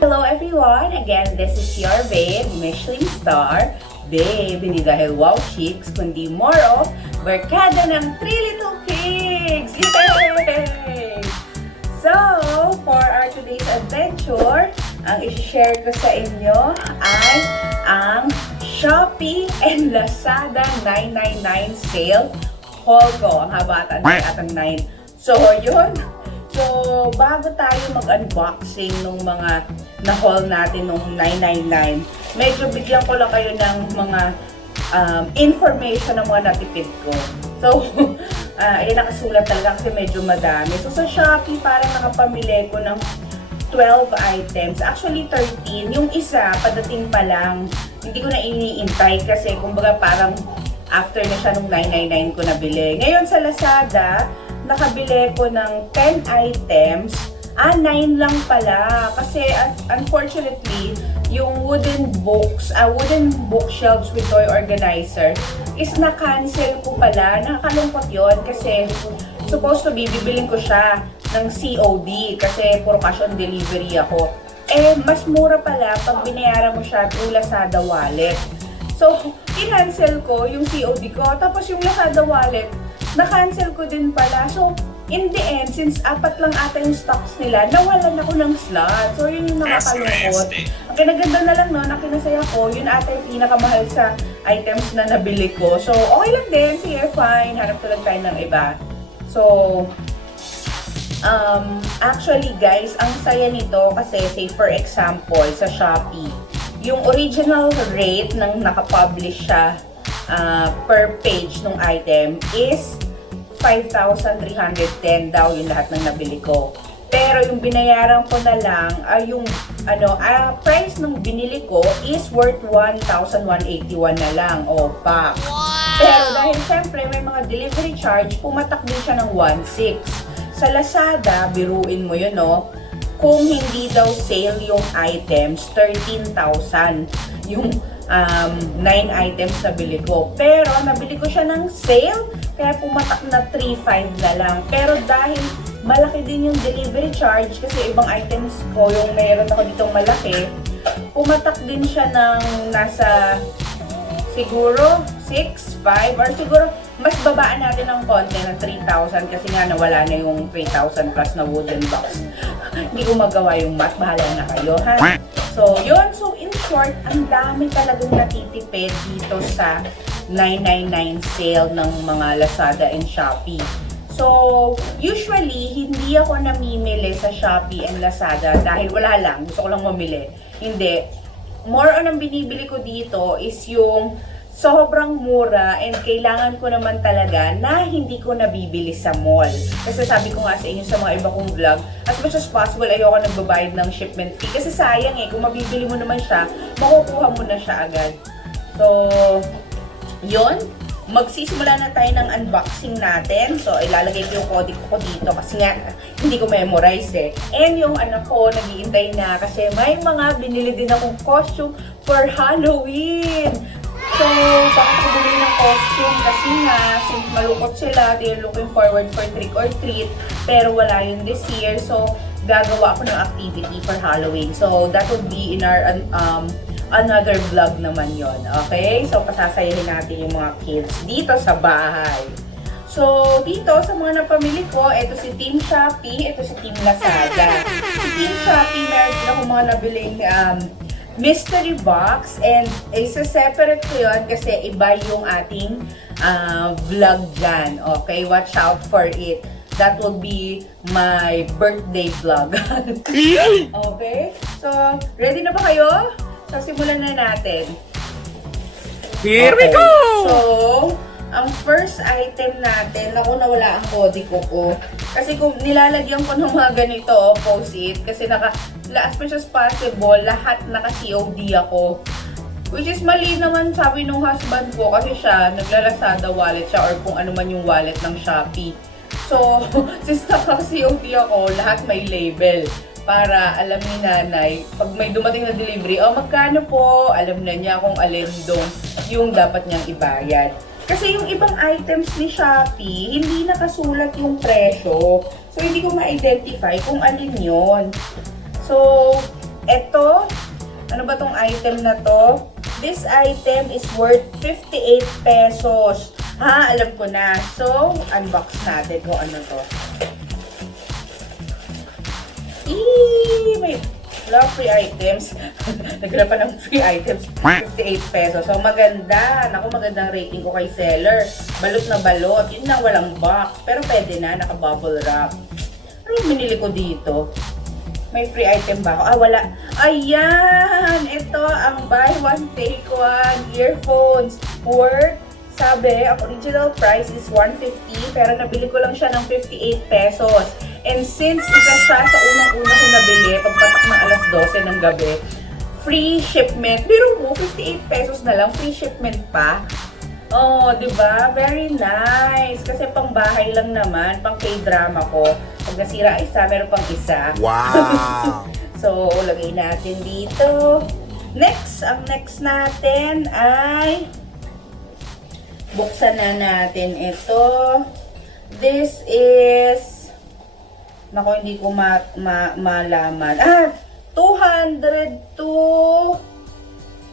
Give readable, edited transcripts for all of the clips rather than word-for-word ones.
Hello everyone! Again, this is your babe, Michelin Star. Babe, hindi dahil wow chicks, kundi more of barkada ng Three Little Pigs! Yay! So, for our today's adventure, ang isi-share ko sa inyo ay ang Shopee and Lazada 999 sale haul ko. Ang habatan ay atang 9. So, yun. So, bago tayo mag-unboxing ng mga na-haul natin nung 999, medyo bigyan ko lang kayo ng mga information ng mga natipid ko. So, ayan nakasulat talaga kasi medyo madami. So, sa Shopee, parang nakapamili ko ng 12 items. Actually, 13. Yung isa, padating pa lang. Hindi ko na iniintay kasi kumbaga parang after na siya nung 999 ko nabili. Ngayon sa Lazada, nakabili ko ng 10 items. 9 lang pala. Kasi unfortunately, yung wooden bookshelves with toy organizer is na-cancel ko pala. Nakakalungkot yun kasi supposed to be, bibiling ko siya ng COD kasi puro cash on delivery ako. Eh, mas mura pala pag binayaran mo siya through Lazada wallet. So, i-cancel ko yung COD ko. Tapos yung Lazada wallet, na-cancel ko din pala. So, in the end, since apat lang ata yung stocks nila, nawalan ako ng slot. So, yun yung nakakalungkot. Ang kinaganda na lang, no, nakinasaya ko, yun ata yung pinakamahal sa items na nabili ko. So, okay lang din. Sige, fine. Hanap ko lang tayo ng iba. So, actually guys, ang saya nito kasi, say for example, sa Shopee, yung original rate ng nakapublish siya per page ng item is 5,310 daw yung lahat ng nabili ko. Pero yung binayaran ko na lang, yung price ng binili ko is worth 1,181 na lang. O, pak. Pero dahil syempre may mga delivery charge, pumatak din siya ng 1,600. Sa Lazada, biruin mo yun, no? Kung hindi daw sale yung items, 13,000 yung 9 items na bili ko. Pero nabili ko siya ng sale, kaya pumatak na 3,500 na lang. Pero dahil malaki din yung delivery charge, kasi ibang items ko, yung mayroon ako ditong malaki, pumatak din siya ng nasa siguro 6,500 or siguro mas babaan natin ng konti ng 3,000 kasi nga nawala na yung 3,000 plus na wooden box. Hindi ko magawa yung math, bahala na kayo, ha? So, yun. So, in short, ang dami talagang natitipid dito sa 999 sale ng mga Lazada and Shopee. So, usually, hindi ako namimili sa Shopee and Lazada dahil wala lang. Gusto ko lang mamili. Hindi. More on ang binibili ko dito is yung sobrang mura and kailangan ko naman talaga na hindi ko nabibili sa mall. Kasi sabi ko nga sa inyo sa mga iba kong vlog, as much as possible ayoko nagbabayad ng shipment fee. Kasi sayang kung mabibili mo naman siya, makukuha mo na siya agad. So, yun. Magsisimula na tayo ng unboxing natin. So, ilalagay ko yung code ko dito kasi nga hindi ko memorize And yung anak ko, nag-iintay na kasi may mga binili din akong costume for Halloween. So, bakit ko bumili ng costume? Kasi nga, since malungkot sila, they're looking forward for trick or treat, pero wala yun this year. So, gagawa ako ng activity for Halloween. So, that would be in our another vlog naman yon. Okay? So, pasasayahin natin yung mga kids dito sa bahay. So, dito sa mga napamili ko, ito si Team Shopee, ito si Team Lazada. Si Team Shopee, meron din ako mga nabiling mystery box and isa-separate ko yun kasi iba yung ating vlog dyan. Okay? Watch out for it. That will be my birthday vlog. Okay? So, ready na ba kayo? So, simulan na natin. Here we go! So, ang first item natin, naku, nawala ang kodiko ko. Kasi kung nilalagyan ko ng mga ganito, post-it, kasi as much as possible, lahat naka-COD ako. Which is mali naman, sabi nung husband ko, kasi siya, nagla-Lazada wallet siya, or kung ano man yung wallet ng Shopee. So, since naka-COD ako, lahat may label. Para alam ni nanay, pag may dumating na delivery, magkano po, alam na niya kung alin dong yung dapat niyang ibayad. Kasi yung ibang items ni Shopee, hindi nakasulat yung presyo. So, hindi ko ma-identify kung alin yon. So, Ito, ano ba tong item na to? This item is worth 58 pesos. Ha, alam ko na. So, unbox natin kung ano to. May wala free items. Nagla pa ng free items. 58 pesos. So, maganda. Naku, magandang rating ko kay seller. Balot na balot. Yun na, walang box. Pero pwede na, naka-bubble wrap. Ano yung binili ko dito? May free item ba ako? Ah, wala. Ayan! Ito ang buy one, take one earphones. Worth, sabi, ang original price is 150 pero nabili ko lang siya ng 58 pesos. And since isa siya sa unang-una ko nabili, pagpatak ng alas 12 ng gabi, free shipment. Pero mo, 58 pesos na lang, free shipment pa. Oh, di ba? Very nice. Kasi pang bahay lang naman, pang K-drama ko. Pag nasira isa, meron pang isa. Wow! So, lagay natin dito. Next, ang next natin ay buksan na natin ito. This is nako, hindi ko malaman. 202.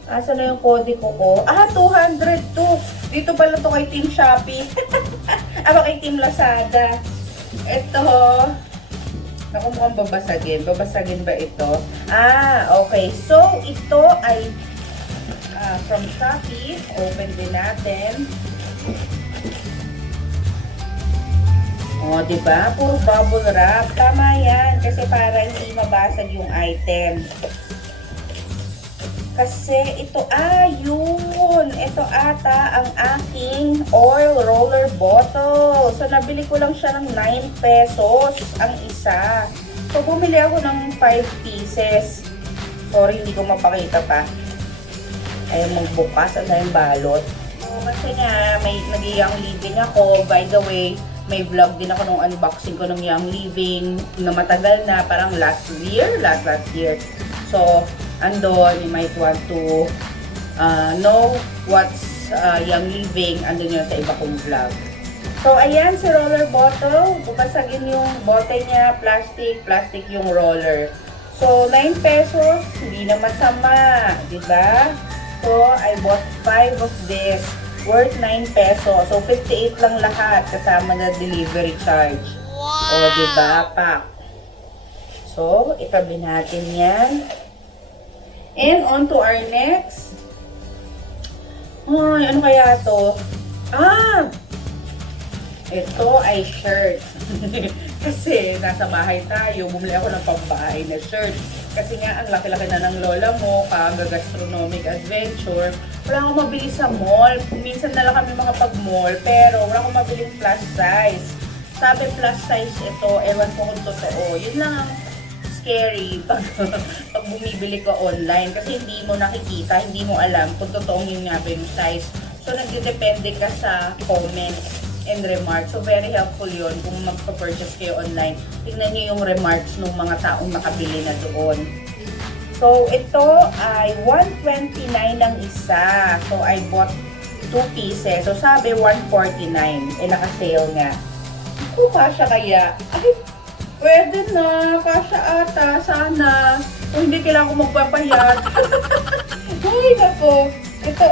Asa na yung kode ko? 202. Dito pala to kay Team Shopee. Ako kay Team Lazada. Ito. Naku, mukhang babasagin. Babasagin ba ito? Okay. So, ito ay from Shopee. Open din natin. Diba? Puro bubble wrap. Tama yan. Kasi para hindi mabasag yung item. Kasi ito, yun. Ito ata ang aking oil roller bottle. So, nabili ko lang siya ng 9 pesos ang isa. So, bumili ako ng 5 pieces. Sorry, hindi ko mapakita pa. Ayaw magbukas. Ano yung balot? So, kasi nga, may nag-young living ako. By the way, may vlog din ako nung unboxing ko ng Young Living na matagal na, parang last year. So, andon, you might want to know what's Young Living. Andun yun sa iba kong vlog. So, ayan si roller bottle. Bubasagin yung bote niya, plastic yung roller. So, 9 pesos, hindi na masama, diba? So, I bought 5 of this. Worth 9 pesos. So, 58 lang lahat kasama na delivery charge. Wow! O, diba? Pack. So, itabi natin yan. And on to our next. Ay, ano kaya to? Ito ay shirt. Kasi nasa bahay tayo, bumili ako ng pambahay na shirt. Kasi nga, ang laki-laki na ng lola mo, kaga-gastronomic adventure. Wala akong mabili sa mall. Minsan na lang kami makapag-mall, pero wala akong mabiling plus size. Sabi plus size ito, ewan ko kung totoo. Yun lang ang scary pag bumibili ka online. Kasi hindi mo nakikita, hindi mo alam kung totoong yun nga ba yung size. So, nagdidepende ka sa comments and remarks. So, very helpful yun kung magpa-purchase kayo online. Tingnan nyo yung remarks ng mga taong nakabili na doon. So, ito ay 129 ang isa. So, I bought 2 pieces. So, sabi 149. Naka-sale nga. Kung kasya kaya, ay, pwede na. Kasya ata. Sana. Kung hindi kailangan ko magpapayat. Ay, nako. Ito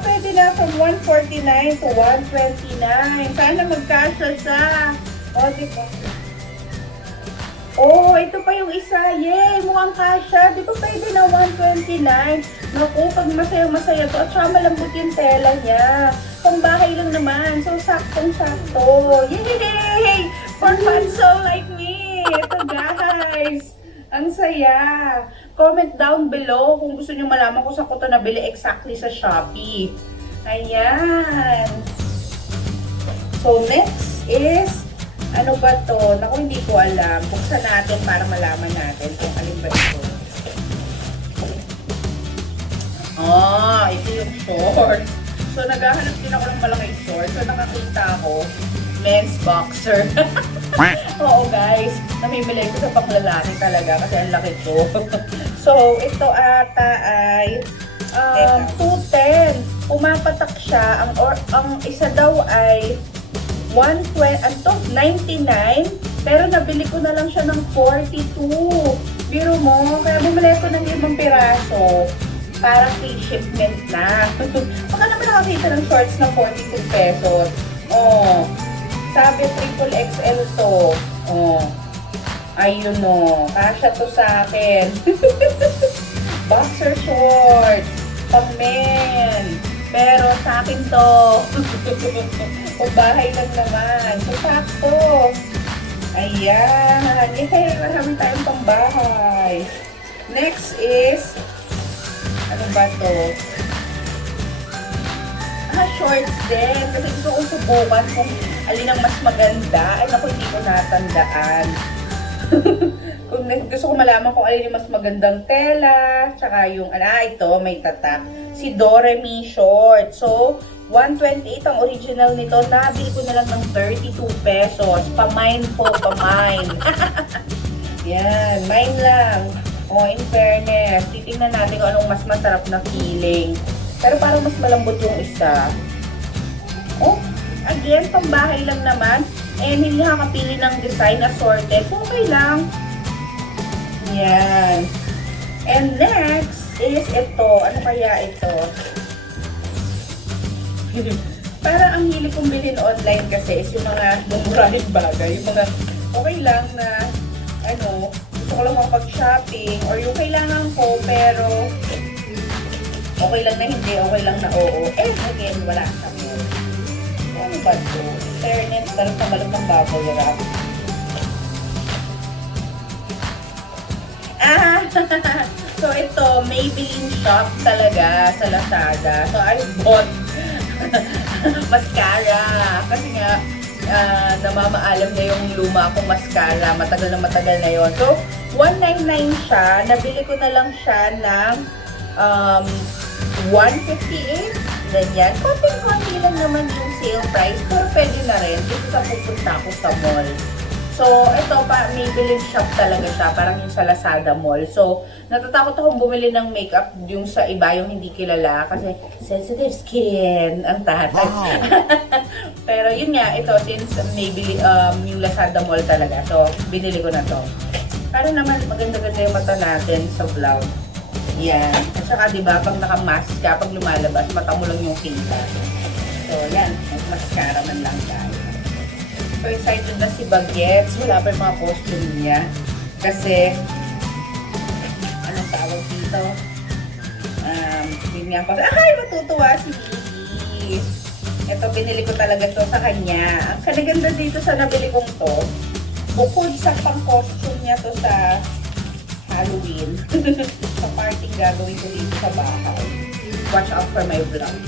pwede na from 149 to 129. Sana magkasya siya. Diba? Ito pa yung isa. Yay! Mukhang kasya. Di ba pwede na 129? Naku, pag masaya-masaya to. At saka malambot yung tela niya. Pangbahay lang naman. So, saktong-sakto. Yay! For fanso like me. Ito guys. Ang saya. Comment down below kung gusto nyo malaman kung saan ko ito nabili exactly sa Shopee. Ayan. So, next is ano ba to? Naku, hindi ko alam. Buksan natin para malaman natin kung alin ba ito. Ito yung shorts. So, naghahanap din ako ng malaking shorts. So, nakakita ako, men's boxer. Oo, guys. Namimili ko sa panglalaki talaga kasi ang laki ko. So, ito ata ay 210. Pumapatak siya. Ang isa daw ay 120, 99, pero nabili ko na lang siya ng 42. Biro mo, kaya bumili ko ng 5 piraso. Para free shipment na. Baka naman nakakita ng shorts na 42 pesos. Oh, sabi triple XL to. Oh, ayun o. Kasya to sa akin. Boxer shorts. Pang men. Pero sa akin to. O bahay lang naman. So, sakto. Ayan. Yay, marami tayong pambahay. Next is, ano ba to? Shorts din. Kasi gusto kong subukan kung alin ang mas maganda. Ay, naku, hindi ko natandaan. Kung gusto ko malaman kung alin yung mas magandang tela. Tsaka yung, ito, may tatak. Si Doremi short. So, 128 ang original nito. Nabili ko na lang ng 32 pesos. Pamine po, pamine. Yan, mine lang. Oh, in fairness, titingnan natin kung anong mas masarap na feeling. Pero parang mas malambot yung isa. Oh, again, pambahay lang naman. And hindi nakakapili ng design assorted. So, okay lang. Yan. And next is ito. Ano kaya ito? Parang ang hilig kong bilhin online kasi is yung mga mumurahing bagay. Yung mga okay lang na ano, gusto ko lang makapag-shopping or yung kailangan ko pero okay lang na hindi, okay lang na oo. Eh, again, wala sa mo. Ano ba ito? Fairness, pero kamalog ng bubble wrap. So ito, Maybelline shop talaga sa Lazada. So I bought mascara. Kasi nga, namamaalam na yung luma kong mascara. Matagal na yon. So, 199 siya. Nabili ko na lang siya ng 158. Ganyan. Konting-konti lang naman yung sale price. Pero pwede na rin. Kasi sa pupunta ako sa mall. So, ito pa, Maybelline shop talaga siya. Parang yung sa Lazada Mall. So, natatakot akong bumili ng makeup yung sa iba, yung hindi kilala. Kasi sensitive skin ang tatay. Wow. Pero yun nga, ito, since Maybelline, yung Lazada Mall talaga. So, binili ko na to. Para naman, maganda-ganda yung mata natin sa vlog. Yan. At saka, diba, pag naka-mask ka, pag lumalabas, mata mo lang yung kita. So, yan. Mascara man lang tayo. So, excited na si Bagets. Wala pa yung mga costume niya. Kasi, anong tawag dito? Yun nga pa. Ay, matutuwa si Gigi. Ito, binili ko talaga to sa kanya. Ang kanaganda dito sa nabili kong to, bukod sa pang-costume niya to sa Halloween. Sa party gagawin ko dito sa bahay. Watch out for my vlog.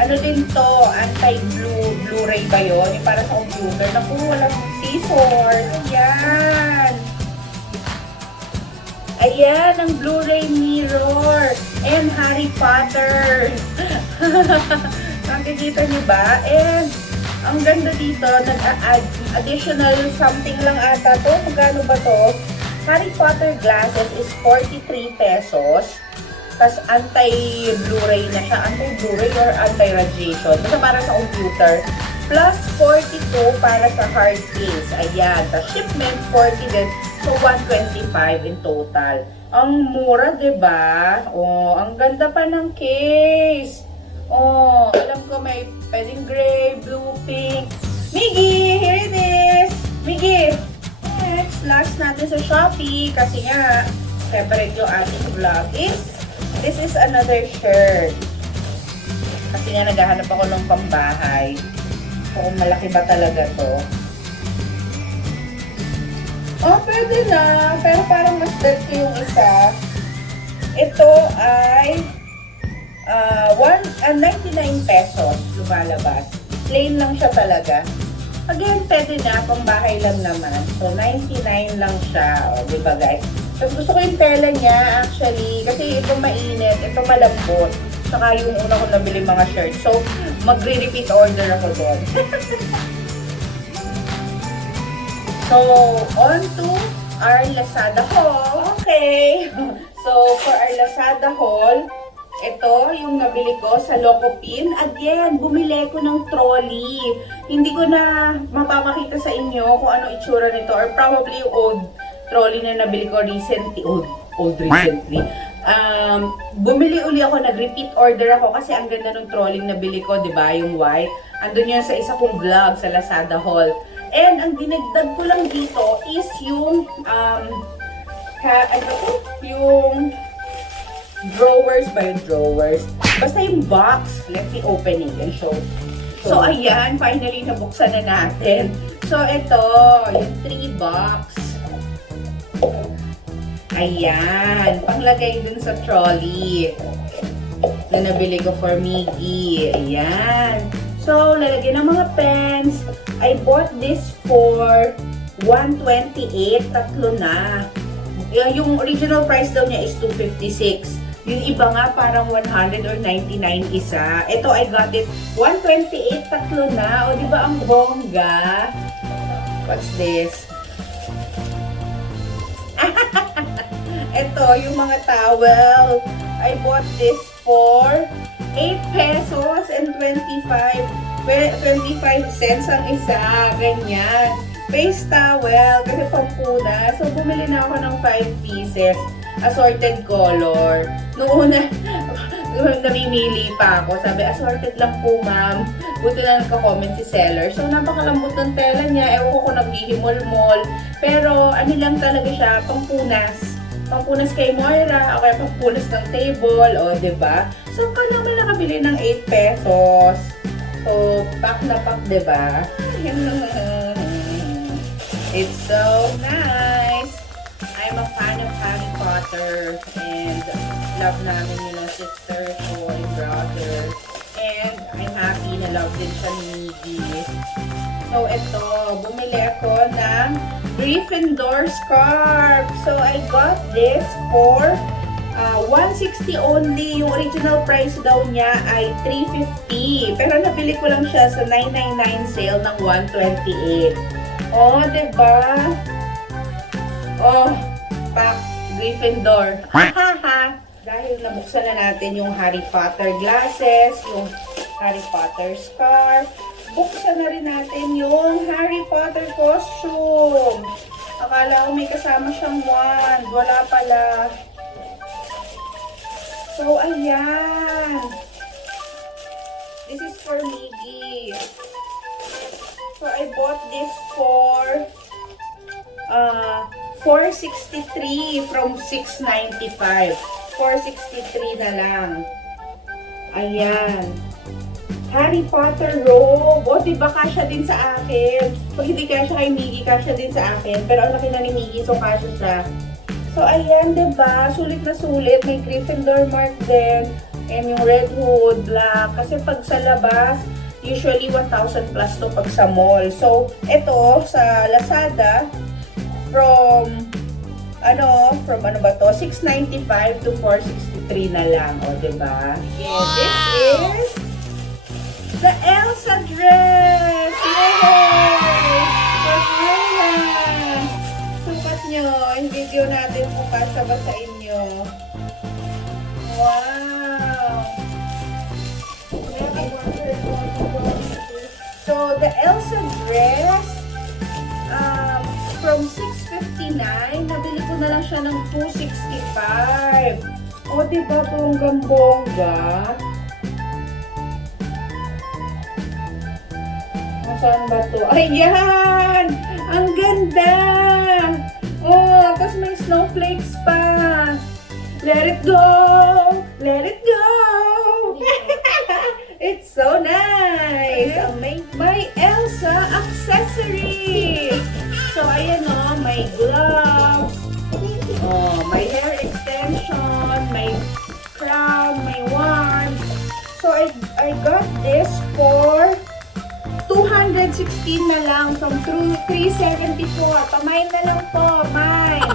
Ano din to, anti-Blu-ray ba yun? Yung para sa computer. Naku, walang scissors. Ayan. Ayan, ang Blu-ray mirror. And Harry Potter. Nakikita niyo ba? And ang ganda dito, nag-add additional something lang ata to. Magkano ba to? Harry Potter glasses is 43 pesos. Tapos anti-Blu-ray na siya. Anti-Blu-ray or anti-radiation. Basta para sa computer. Plus 42 para sa hard case. Ayan. Tapos shipment 40 din. So 125 in total. Ang mura, diba? Oh, ang ganda pa ng case. Oh, alam ko may pwedeng gray, blue, pink. Miggy! Here it is! Miggy! Next, last natin sa Shopee. Kasi nga, separate yung ating vlog is this is another shirt. Kasi nga naghahanap ako ng pambahay. Kung malaki ba talaga to. Oh, pwede na. Pero parang mas dirty yung isa. Ito ay 99 pesos lumalabas. Plain lang siya talaga. Again, pwede na. Pambahay lang naman. So, 99 lang siya. O, diba guys? Tapos gusto ko yung tela niya actually. Kasi ito mainit. Ito malambot. Saka yung una ko nabili mga shirts. So, magre-repeat order ako doon. So, on to our Lazada haul. Okay. So, for our Lazada haul, ito yung nabili ko sa Locopin. Again, bumili ko ng trolley. Hindi ko na mapapakita sa inyo kung ano itsura nito or probably yung old trolley na nabili ko recently, recently. Bumili uli ako, nag-repeat order ako kasi ang ganda ng trolley na nabili ko, di ba? Yung white. Andun yun sa isa kong vlog sa Lazada Haul. And ang dinagdag ko lang dito is yung, yung drawers ba yung drawers? Basta yung box. Let me open it and show. So, ayan. Finally, nabuksan na natin. So, ito. Yung 3 box. Ayan. Panglagay dun sa trolley. Na nabili ko for Miggy. Ayan. So, lalagyan ng mga pens. I bought this for 128. Tatlo na. Yung original price daw niya is 256. Yung iba nga parang 100 or 99 isa. Ito, I got it 128, tatlo na. O, di ba ang bongga? What's this? Ito, yung mga towel. I bought this for 8 pesos and 25 cents ang isa. Ganyan. Face towel, kasi pampuna. So, bumili na ako ng 5 pieces. Assorted color. Noong una, namimili pa ako. Sabi, assorted lang po, ma'am. Buti na nagka-comment si seller. So, napakalambot ng tela niya. Ewan ko kung naghihimol-mol. Pero, ano lang talaga siya, pampunas. Pampunas kay Moira, o kaya pampunas ng table, o, diba? So, kung naman nakabili ng 8 pesos. So, pack na pack, diba? It's so nice. I'm a fan of Harry Potter and love namin yung sister ko and brother. And I'm happy na love din siya ni Miggy. So, ito, bumili ako ng Gryffindor scarf. So, I got this for 160 only. Yung original price daw niya ay 350. Pero nabili ko lang siya sa 999 sale ng 128. Oh, diba? Oh, pack Gryffindor. Dahil nabuksan na natin yung Harry Potter glasses, yung Harry Potter scarf, buksan na rin natin yung Harry Potter costume. Akala ko may kasama siyang wand. Wala pala. So, ayan. This is for Miggy. So, I bought this for 463 from 695. 463 na lang. Ayan. Harry Potter robe. O, diba kasya din sa akin? Pag hindi kasya kay Miggy, kasya din sa akin. Pero ang laki na ni Miggy, so kasya siya. So, ayan, diba? Sulit na sulit. May Gryffindor mark din. And yung red hood, black. Kasi pag sa labas, usually 1,000 plus to pag sa mall. So, ito, sa Lazada, from ano ba to? 695 to 463 na lang. O, diba? And this is the Elsa dress! Yay! Pag-Rona! Sukat nyo. Yung video natin kung kasya ba sa inyo. Wow! So, the Elsa dress, from 659, nabili ko na lang siya ng 265. O, diba bonggang-bongga? Nasaan ba to? Ayan! Ang ganda! Oh, tapos may snowflakes pa. Let it go! Let it go! It's so nice! May Elsa accessories! So, ayan o, may gloves, may hair extension, may crown, may wand. So, I got this for 216 na lang from 374. Pamain na lang po, mine.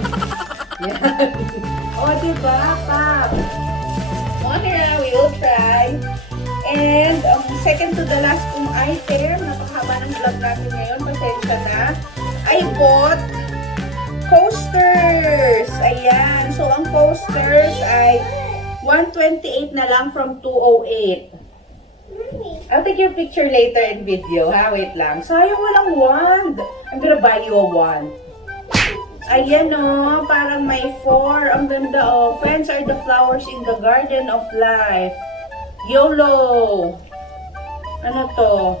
Yan. O, diba, pa? Moira, we will try. And, second to the last kong item, napakahaba ng vlog natin ngayon, pasensya na. I bought coasters. Ayan. So, ang coasters ay 128 na lang from 208. I'll take your picture later in video, ha? Wait lang. Sayang walang wand. I'm gonna buy you a wand. Ayan o, parang may 4. Ang ganda o. Friends are the flowers in the garden of life. YOLO. Ano to?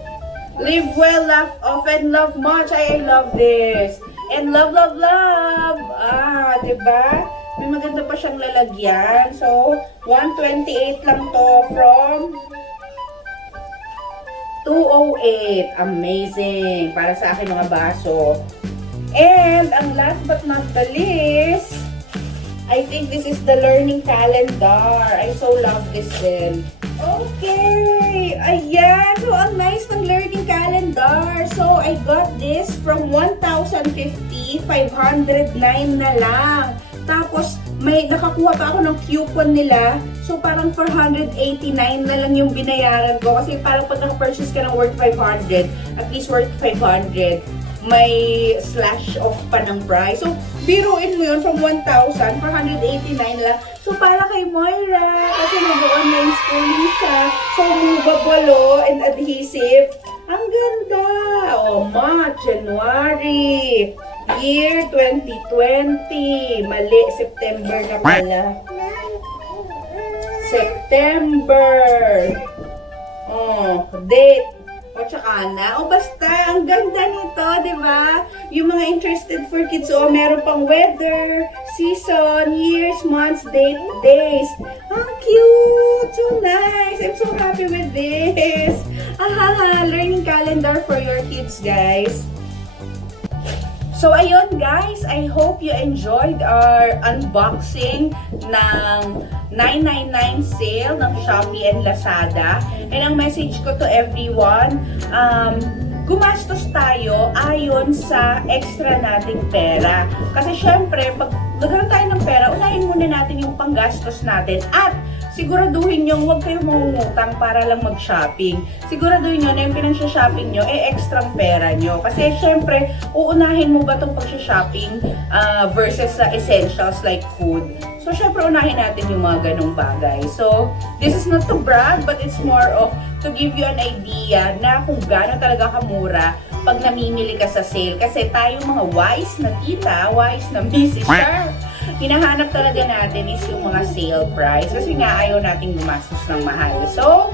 Live well, laugh often, love much. I love this. And love, love, love. Ah, diba? May maganda pa siyang lalagyan. So, 128 lang to from 208. Amazing. Para sa akin mga baso. And, ang last but not the least, I think this is the learning calendar. I so love this din. Okay. Ayan. So, ang nice ng learning calendar. So, I got this from 1,050, 509 na lang. Tapos, may nakakuha pa ako ng coupon nila. So, parang 489 na lang yung binayaran ko. Kasi parang pag naka-purchase ka ng worth 500, at least worth 500, may slash off pa ng price. So, biruin mo yun from 1,000, 489 lang. So, para kay Moira, kasi nag-online schooling siya. So, movable and adhesive. Ang ganda! O, March, January, year 2020. Mali, September na pala. September. Oh, date. O tsaka na. O basta, ang ganda nito, di ba? Yung mga interested for kids, o meron pang weather, season, years, months, date, days. Ang cute! So nice! I'm so happy with this. Learning calendar for your kids, guys. So, ayun guys, I hope you enjoyed our unboxing ng 999 sale ng Shopee and Lazada. And ang message ko to everyone, gumastos tayo ayon sa extra nating pera. Kasi syempre, pag nagkaroon tayo ng pera, unahin muna natin yung panggastos natin at siguraduhin nyo huwag kayong mangungutang para lang mag-shopping. Siguraduhin nyo na yung pinag-shopping nyo, extrang pera nyo. Kasi syempre, uunahin mo ba itong pag-shopping versus sa essentials like food. So syempre, unahin natin yung mga ganong bagay. So, this is not to brag, but it's more of to give you an idea na kung gaano talaga kamura pag namimili ka sa sale. Kasi tayo mga wise na tita, wise na Mrs. Sharp, hinahanap talaga natin is yung mga sale price kasi nga ayaw nating gumastos ng mahal. So,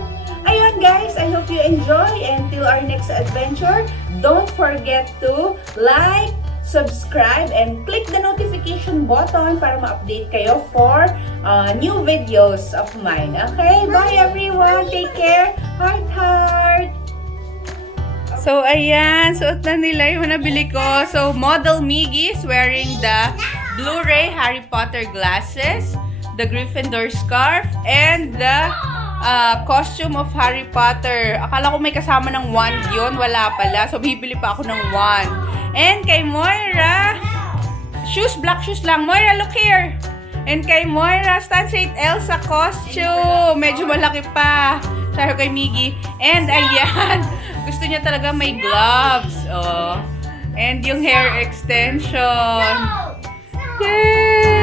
ayun guys, I hope you enjoy and till our next adventure, don't forget to like, subscribe, and click the notification button para ma-update kayo for new videos of mine. Okay? Bye everyone! Take care! Heart, heart! So, ayan. Suot na nila yung nabili ko. So, Model Miggy is wearing the Blu-ray Harry Potter glasses, the Gryffindor scarf, and the costume of Harry Potter. Akala ko may kasama ng wand yun. Wala pala. So, bibili pa ako ng wand. And kay Moira, shoes, black shoes lang. Moira, look here. And kay Moira, Stan St. Elsa costume. Medyo malaki pa. Sayo kay Miggy. And ayan, gusto niya talaga may gloves. Oh. And yung hair extension. Yay!